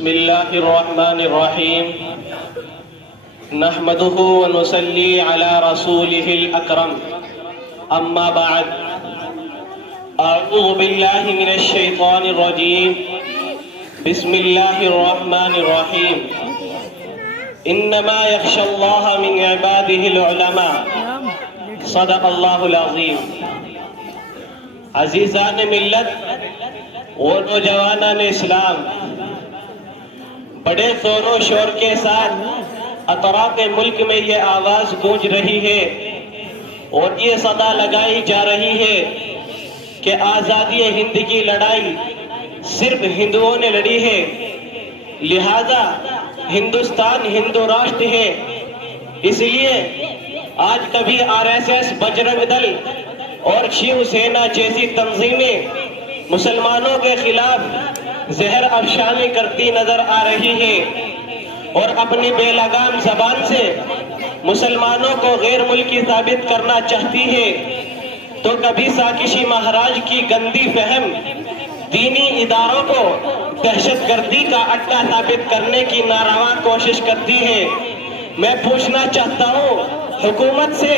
بسم اللہ الرحمن الرحیم نحمده ونصلی علی رسوله الاکرم اما بعد اعوذ باللہ من الشیطان الرجیم بسم اللہ الرحمن الرحیم انما یخشى اللہ من عباده العلماء صدق اللہ العظیم۔ عزیزان ملت و نوجوانان اسلام، بڑے زور و شور کے ساتھ اطراف ملک میں یہ آواز گونج رہی ہے اور یہ صدا لگائی جا رہی ہے کہ آزادی ہند کی لڑائی صرف ہندوؤں نے لڑی ہے، لہذا ہندوستان ہندو راشٹر ہے۔ اس لیے آج کبھی RSS، بجرنگ دل اور شیو سینا جیسی تنظیمیں مسلمانوں کے خلاف زہر افشانی کرتی نظر آ رہی ہے اور اپنی بے لگام زبان سے مسلمانوں کو غیر ملکی ثابت کرنا چاہتی ہے، تو کبھی ساکشی مہاراج کی گندی فہم دینی اداروں کو دہشت گردی کا اڈا ثابت کرنے کی ناروا کوشش کرتی ہے۔ میں پوچھنا چاہتا ہوں حکومت سے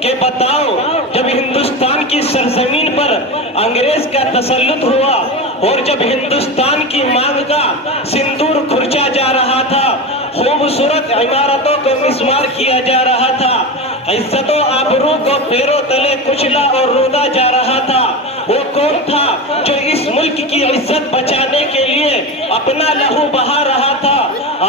کہ بتاؤ، جب ہندوستان کی سرزمین پر انگریز کا تسلط ہوا اور جب ہندوستان کی مانگ کا سندور کھرچا جا رہا تھا، خوبصورت عمارتوں کو مسمار کیا جا رہا تھا، عزت و آبرو کو پیروں تلے کچلا اور رودا جا رہا تھا، وہ کون تھا جو اس ملک کی عزت بچانے کے لیے اپنا لہو بہا رہا تھا؟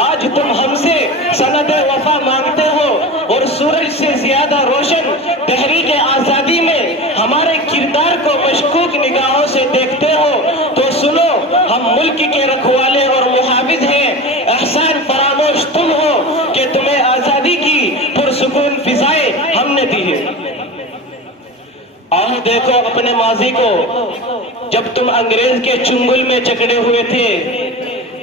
آج تم ہم سے سند وفا مانگتے ہو اور سورج سے زیادہ روشن تحریک آزادی میں ہمارے کردار کو مشکوک نگاہوں سے دیکھتے ہو، تو سنو، ہم ملک کے رکھوالے اور محافظ ہیں۔ احسان فراموش تم ہو کہ تمہیں آزادی کی پرسکون فضائیں ہم نے دی ہے۔ آؤ دیکھو اپنے ماضی کو، جب تم انگریز کے چنگل میں جکڑے ہوئے تھے،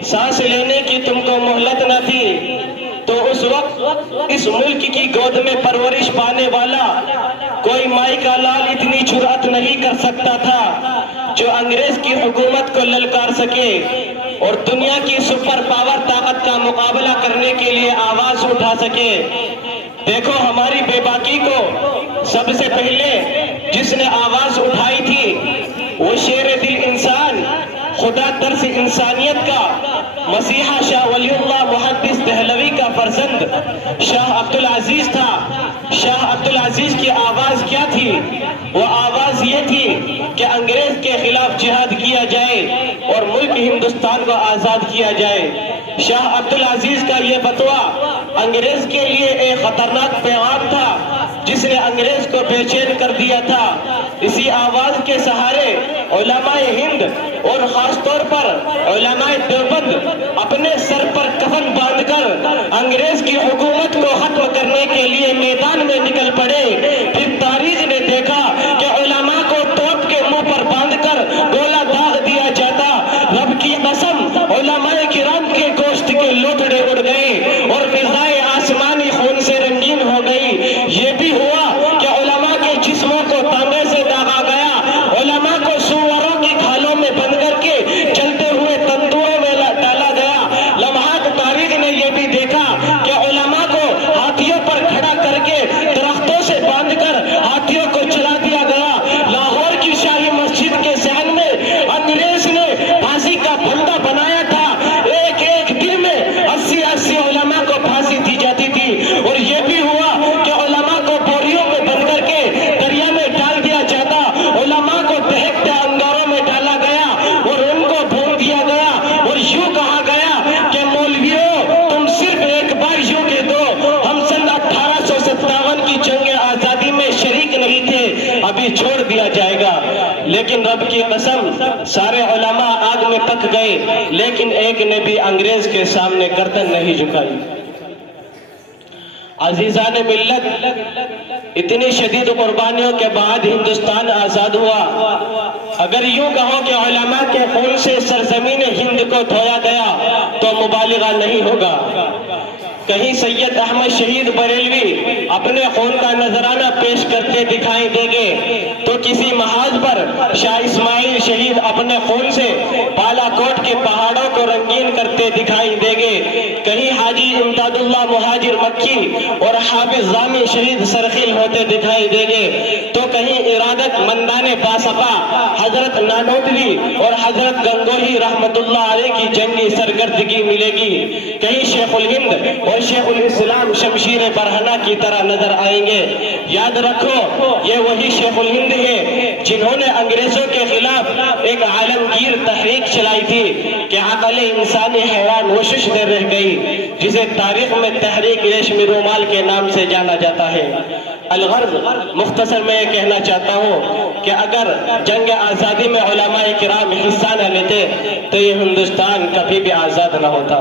سانس لینے کی تم کو مہلت نہ تھی، تو اس وقت اس ملک کی گود میں پرورش پانے والا کوئی مائی کا لال اتنی جرأت نہیں کر سکتا تھا جو انگریز کی حکومت کو للکار سکے اور دنیا کی سپر پاور طاقت کا مقابلہ کرنے کے لیے آواز اٹھا سکے۔ دیکھو ہماری بے باکی کو سب سے پہلے جس نے آواز اٹھائی تھی وہ شیر دل انسان، خدا ترس انسانیت کا مسیحا شاہ ولی اللہ محدث دہلوی کا فرزند شاہ عبدالعزیز تھا۔ شاہ عبدالعزیز کی آواز کیا تھی؟ وہ آواز یہ تھی کہ انگریز کے خلاف جہاد کیا جائے اور ملک ہندوستان کو آزاد کیا جائے۔ شاہ عبدالعزیز کا یہ فتویٰ انگریز کے لیے ایک خطرناک پیغام تھا جس نے انگریز کو بے چین کر دیا تھا۔ اسی آواز کے سہارے علماء ہند اور خاص طور پر علماء دیوبند اپنے سر پر کفن باندھ کر انگریز کی حکومت کو ختم کرنے کے لیے میدان میں نکل پڑے۔ پھر تاریخ نے دیکھا کہ علماء کو توپ کے منہ پر باندھ کر گولا داغ دیا جاتا۔ رب کی قسم، علماء کرام کے گوشت کے لوتھڑے اڑ گئے اور فضائے آسمانی خون سے رنگین ہو گئی۔ یہ بھی ہوا کہ علماء کے جسموں کو تانبے سے داغا گیا، علماء کو سوروں کی کھالوں میں بند کر کے چلتے ہوئے تندوروں میں ڈالا گیا۔ لمحات تاریخ نے یہ بھی دیکھا کہ علماء کو ہاتھیوں پر کھڑا کر کے درختوں سے باندھ کر ہاتھیوں کو چلا دیا گیا۔ لاہور کی شاہی مسجد کے صحن میں انگریز نے پھانسی کا پھندا بنایا تھا۔ ایک ایک دن میں 80 علماء کو پھانسی دی جاتی تھی۔ اور یہ بھی ہوا کہ علماء کو بوریوں میں بند کر کے دریا میں ڈال دیا جاتا، علماء کو دہکتے انگاروں میں ڈالا گیا اور ان کو بھون دیا گیا اور یوں کہا گیا کہ مولویوں تم صرف ایک بار یوں کہہ دو، ہم سن 1857 کی جنگ آزادی میں شریک نہیں تھے، ابھی چھوڑ دیا جائے گا۔ لیکن رب کی قسم، سارے علماء آگ میں پک گئے، لیکن ایک نے بھی انگریز کے سامنے گردن نہیں جھکائی۔ عزیزان ملت، اتنی شدید قربانیوں کے بعد ہندوستان آزاد ہوا۔ اگر یوں کہو کہ علماء کے خون سے سرزمین ہند کو دھویا گیا تو مبالغہ نہیں ہوگا۔ کہیں سید احمد شہید بریلوی اپنے خون کا نذرانہ پیش کرتے دکھائی دیں گے تو کسی محاذ پر شاہ اسماعیل شہید اپنے خون سے بالا کوٹ کے پہاڑوں کو رنگین کرتے دکھائی دیں گے. کہیں حاجی امداد اللہ مہاجر مکی اور حافظ ضامی شہید سرخیل ہوتے دکھائی دیں گے تو کہیں ارادت مندان باسپا حضرت نانوتوی اور حضرت گنگوہی رحمت اللہ علیہ کی جنگی سرگردگی ملے گی. کہیں شیخ الہند اور شیخ الاسلام شمشیر برہنہ کی طرح نظر آئیں گے. یاد رکھو یہ وہی شیخ الہند ہے جنہوں نے انگریزوں کے خلاف ایک عالمگیر تحریک چلائی تھی کہ عقل انسانی حیران و ششدر رہ گئی، جسے تاریخ میں تحریک ریشمی رومال کے نام سے جانا جاتا ہے. الغرض مختصر میں یہ کہنا چاہتا ہوں کہ اگر جنگ آزادی میں علماء کرام حصہ نہ لیتے تو یہ ہندوستان کبھی بھی آزاد نہ ہوتا.